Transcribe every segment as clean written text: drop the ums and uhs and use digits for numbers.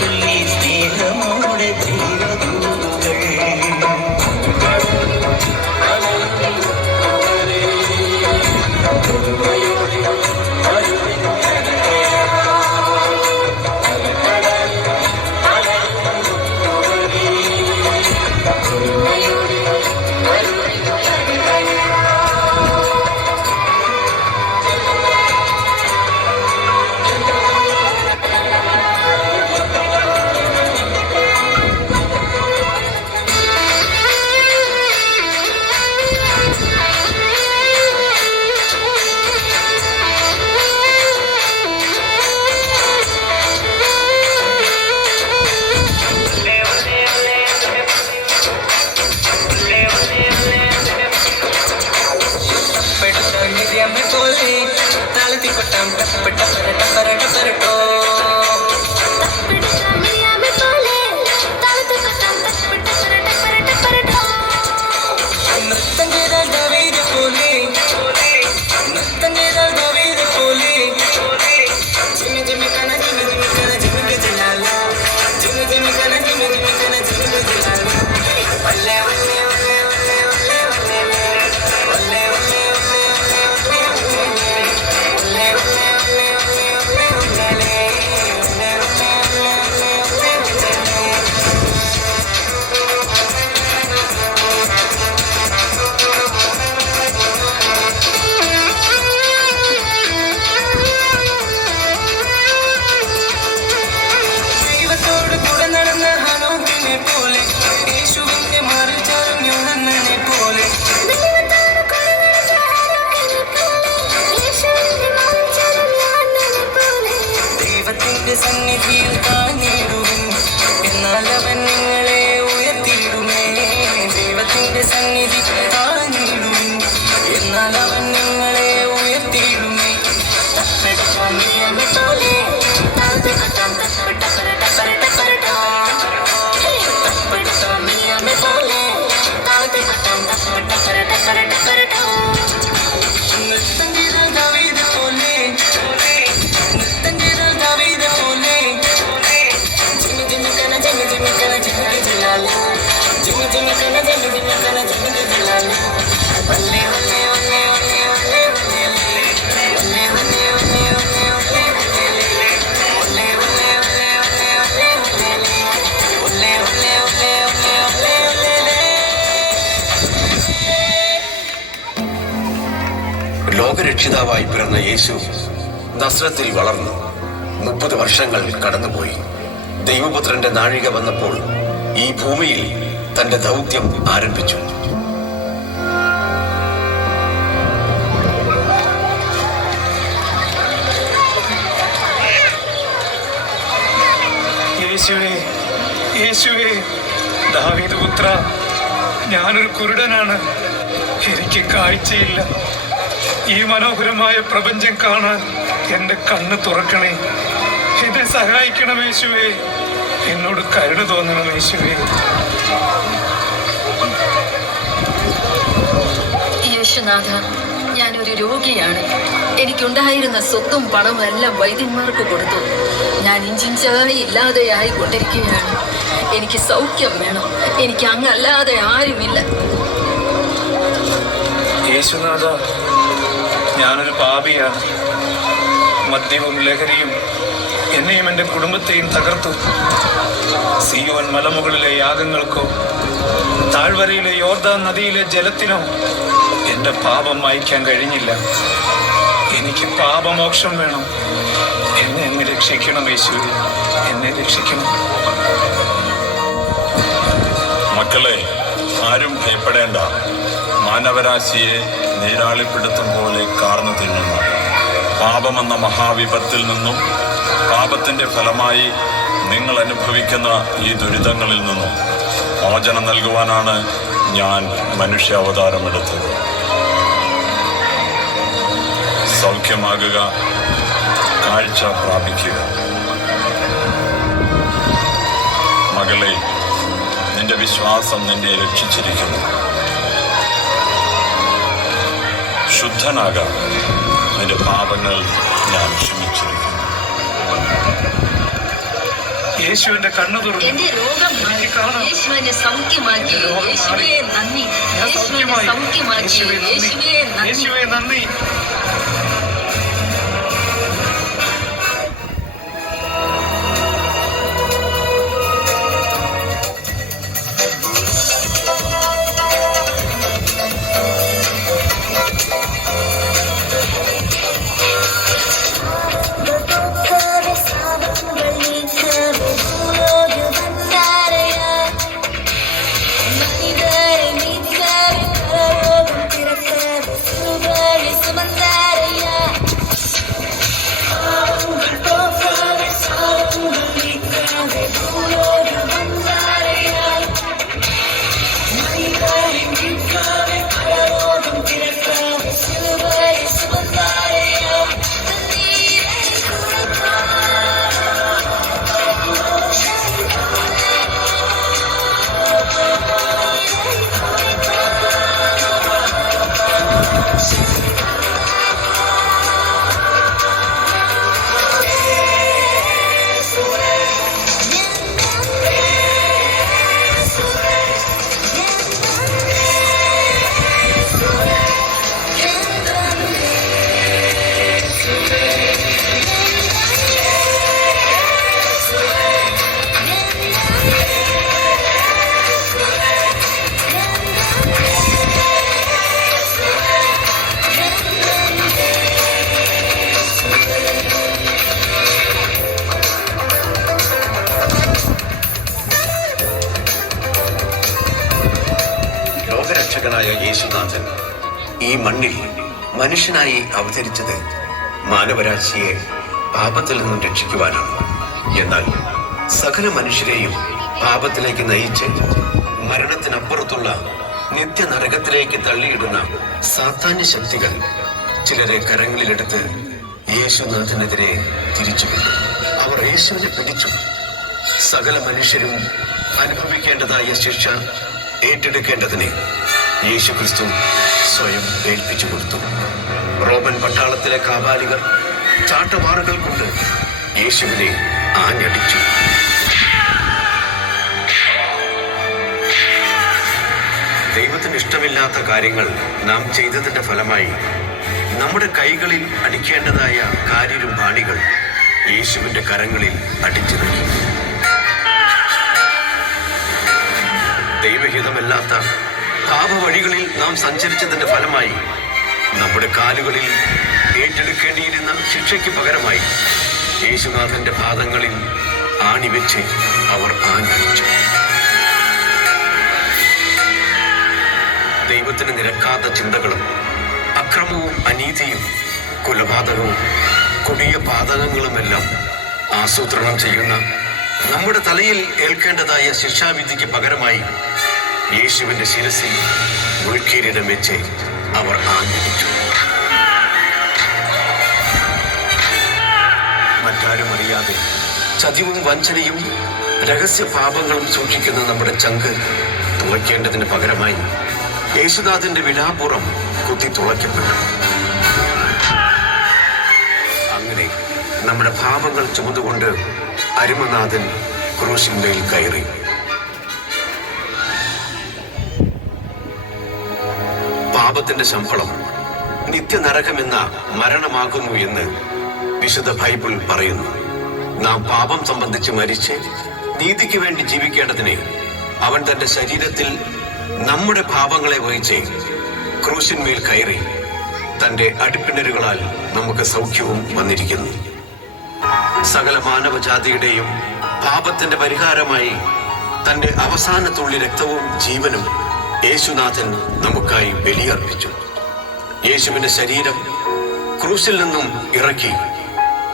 ചൊല്ലി സ്നേഹമോടെ ദൈവദൂതകൾ സന്നിധിയിൽ താഴ്ന്നിടുവിൻ, എന്നാൽ അവൻ നിങ്ങളെ ഉയർത്തിയിടുമേ. ദൈവത്തിന്റെ സന്നിധി താഴ്ന്നിടുവിൻ, എന്നാൽ അവൻ നിങ്ങളെ ഉയർത്തിയിടുമേ. ലോകരക്ഷിതാവായി പിറന്ന യേശു നസ്രത്തിൽ വളർന്നു. 30 വർഷങ്ങൾ കടന്നുപോയി. ദൈവപുത്രന്റെ നാഴിക വന്നപ്പോൾ ഈ ഭൂമിയിൽ തന്റെ ദൗത്യം ആരംഭിച്ചു. യേശുവേ, യേശുവേ, ദാവീദ് പുത്ര, ഞാനൊരു കുരുടനാണ്, എനിക്ക് കാഴ്ചയില്ല. ഈ മനോഹരമായ പ്രപഞ്ചം കാണാൻ എൻ്റെ കണ്ണ് തുറക്കണേ. എന്നെ സഹായിക്കണം യേശുവേ, എന്നോട് കരുണ തോന്നണം യേശുവേ. യേശുനാഥ, ഞാനൊരു രോഗിയാണ്. എനിക്കുണ്ടായിരുന്ന സ്വത്തും പണവും എല്ലാം വൈദ്യന്മാർക്ക് കൊടുത്തു. ഞാൻ ഇഞ്ചിഞ്ചായി ഇല്ലാതെയായി കൊണ്ടിരിക്കുകയാണ്. എനിക്ക് സൗഖ്യം വേണം. എനിക്ക് അങ്ങല്ലാതെ ആരുമില്ല. യേശുനാഥ, ഞാനൊരു പാപിയാണ്. മദ്യവും ലഹരിയും എന്നെയും എൻ്റെ കുടുംബത്തെയും തകർത്തു. സിയോൻ മലമുകളിലെ യാഗങ്ങൾക്കോ താഴ്വരയിലെ യോർദാൻ നദിയിലെ ജലത്തിനോ എൻ്റെ പാപം മായ്ക്കാൻ കഴിഞ്ഞില്ല. എനിക്ക് പാപമോക്ഷം വേണം. എന്നെ അങ്ങ് രക്ഷിക്കണം യേശുവേ, എന്നെ രക്ഷിക്കണം. മക്കളെ, ആരും ഭയപ്പെടേണ്ട. മാനവരാശിയെ നീരാളിപ്പിടുത്തം പോലെ കാർന്നു തിന്നുന്ന പാപമെന്ന മഹാവിപത്തിൽ നിന്നും പാപത്തിന്റെ ഫലമായി നിങ്ങൾ അനുഭവിക്കുന്ന ഈ ദുരിതങ്ങളിൽ നിന്നും മോചനം നൽകുവാനാണ് ഞാൻ മനുഷ്യാവതാരമെടുത്തത്. സൗഖ്യമാകുക, കാഴ്ച പ്രാപിക്കുക. മകളെ, നിന്റെ വിശ്വാസം നിന്നെ രക്ഷിച്ചിരിക്കുന്നു. ശുദ്ധനാകാം, നിന്റെ പാപങ്ങൾ ഞാൻ ക്ഷമിച്ചിരിക്കുന്നു. യേശുവിന്റെ കണ്ണു തുറന്നു. എന്റെ രോഗം മാറി. യേശു എന്നെ സൗഖ്യമാക്കി. യേശുവേ നന്ദി. ഞാൻ യേശു എന്നെ സൗഖ്യമായി. സൗഖ്യമാക്കി. യേശുവേ നന്ദി. യേശുവേ നന്ദി. യേശുവേ നന്ദി. ലോകരക്ഷകനായ യേശുനാഥൻ ഈ മണ്ണിൽ മനുഷ്യനായി അവതരിച്ചത് മാനവരാശിയെ പാപത്തിൽ നിന്നും രക്ഷിക്കുവാനാണ്. എന്നാൽ സകല മനുഷ്യരെയും പാപത്തിലേക്ക് നയിച്ച് മരണത്തിനപ്പുറത്തുള്ള നിത്യനരകത്തിലേക്ക് തള്ളിയിടുന്ന സാത്താന്യ ശക്തികൾ ചിലരെ കരങ്ങളിലെടുത്ത് യേശുനാഥനെതിരെ തിരിച്ചുവിട്ടു. അവർ യേശുവിനെ പിടിച്ചു. സകല മനുഷ്യരും അനുഭവിക്കേണ്ടതായ ശിക്ഷ ഏറ്റെടുക്കേണ്ടതിനെ യേശുക്രിസ്തു സ്വയം ഏൽപ്പിച്ചു കൊടുത്തു. റോമൻ പട്ടാളത്തിലെ കാപാലികർ ചാട്ടവാറുകൾ കൊണ്ട് യേശുവിനെ ആഞ്ഞടിച്ചു. ദൈവത്തിന് ഇഷ്ടമില്ലാത്ത കാര്യങ്ങൾ നാം ചെയ്തതിന്റെ ഫലമായി നമ്മുടെ കൈകളിൽ അടിക്കേണ്ടതായ കാര്യരുമ്പാണികൾ യേശുവിന്റെ കരങ്ങളിൽ അടിച്ചിറങ്ങി. ദൈവഹിതമല്ലാത്ത പാപവഴികളിൽ നാം സഞ്ചരിച്ചതിന്റെ ഫലമായി നമ്മുടെ കാലുകളിൽ ഏറ്റെടുക്കേണ്ടിയിരുന്ന ശിക്ഷയ്ക്ക് പകരമായി യേശുനാഥന്റെ പാദങ്ങളിൽ ആണിവെച്ച് അവർ ആഞ്ഞടിച്ചു. ദൈവത്തിന് നിരക്കാത്ത ചിന്തകളും അക്രമവും അനീതിയും കൊലപാതകവും കൊടിയ പാതകങ്ങളുമെല്ലാം ആസൂത്രണം ചെയ്യുന്ന നമ്മുടെ തലയിൽ ഏൽക്കേണ്ടതായ ശിക്ഷാവിധിക്ക് പകരമായി യേശുവിന്റെ ശിരസിൽ മുൾക്കിരീടം വെച്ച് അവർ ആഞ്ഞടിച്ചു. മറ്റാരും അറിയാതെ ചതിവും വഞ്ചനയും രഹസ്യ പാപങ്ങളും സൂക്ഷിക്കുന്ന നമ്മുടെ ചങ്ക് തുളയ്ക്കേണ്ടതിന് പകരമായി യേശുനാഥന്റെ വിലാപ്പുറം കുത്തി തുളയ്ക്കപ്പെട്ടു. അങ്ങനെ നമ്മുടെ പാപങ്ങൾ ചുമന്നുകൊണ്ട് അരുമനാഥൻ ക്രൂശിന്മേൽ കയറി. പാപത്തിന്റെ ശമ്പളം നിത്യനരകമെന്ന മരണമാകുന്നു എന്ന് വിശുദ്ധ ബൈബിൾ പറയുന്നു. നാം പാപം സംബന്ധിച്ച് മരിച്ച് നീതിക്ക് വേണ്ടി ജീവിക്കേണ്ടതിനെ അവൻ തന്റെ ശരീരത്തിൽ നമ്മുടെ പാപങ്ങളെ വഹിച്ച് ക്രൂശിന്മേൽ കയറി തന്റെ അടിപ്പിണരുകളാൽ നമുക്ക് സൗഖ്യവും വന്നിരിക്കുന്നു. സകല മാനവജാതിയുടെയും പാപത്തിന്റെ പരിഹാരമായി തന്റെ അവസാന തുള്ളി രക്തവും ജീവനും യേശുനാഥൻ നമുക്കായി ബലിയർപ്പിച്ചു. യേശുവിന്റെ ശരീരം ക്രൂശിൽ നിന്നും ഇറക്കി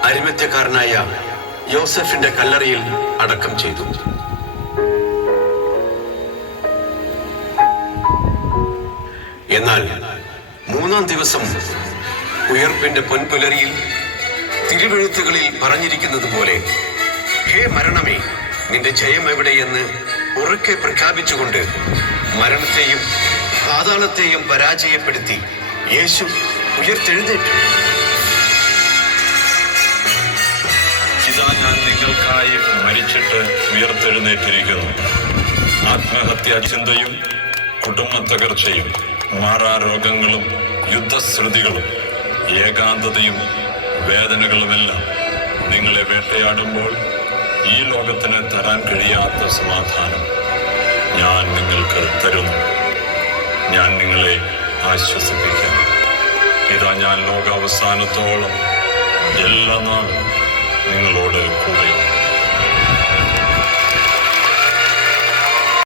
അരിമത്യക്കാരനായ യോസഫിന്റെ കല്ലറയിൽ അടക്കം ചെയ്തു. എന്നാൽ മൂന്നാം ദിവസം ഉയർപ്പിന്റെ പൊൻപുലരിയിൽ തിരുവെഴുത്തുകളിൽ പറഞ്ഞിരിക്കുന്നത് പോലെ, ഹേ മരണമേ, നിന്റെ ജയം എവിടെയെന്ന് ഉറക്കെ പ്രഖ്യാപിച്ചുകൊണ്ട് മരണത്തെയും പാതാളത്തെയും പരാജയപ്പെടുത്തി യേശു ഉയർത്തെഴുന്നേറ്റു. ഇതാ ഞാൻ നിങ്ങൾ നിങ്ങൾക്കായി മരിച്ചിട്ട് ഉയർത്തെഴുന്നേറ്റിരിക്കുന്നു. ആത്മഹത്യാ ചിന്തയും കുടുംബ തകർച്ചയും മാറാരോഗങ്ങളും യുദ്ധശ്രുതികളും ഏകാന്തതയും വേദനകളുമെല്ലാം നിങ്ങളെ വേട്ടയാടുമ്പോൾ ഈ ലോകത്തിന് തരാൻ കഴിയാത്ത സമാധാനം ഞാൻ നിങ്ങൾക്ക് തരുന്നു. ഞാൻ നിങ്ങളെ ആശ്വസിപ്പിക്കാം. ഇതാ ഞാൻ ലോകാവസാനത്തോളം എല്ലാ നാളും നിങ്ങളോട് കൂടെയുണ്ട്.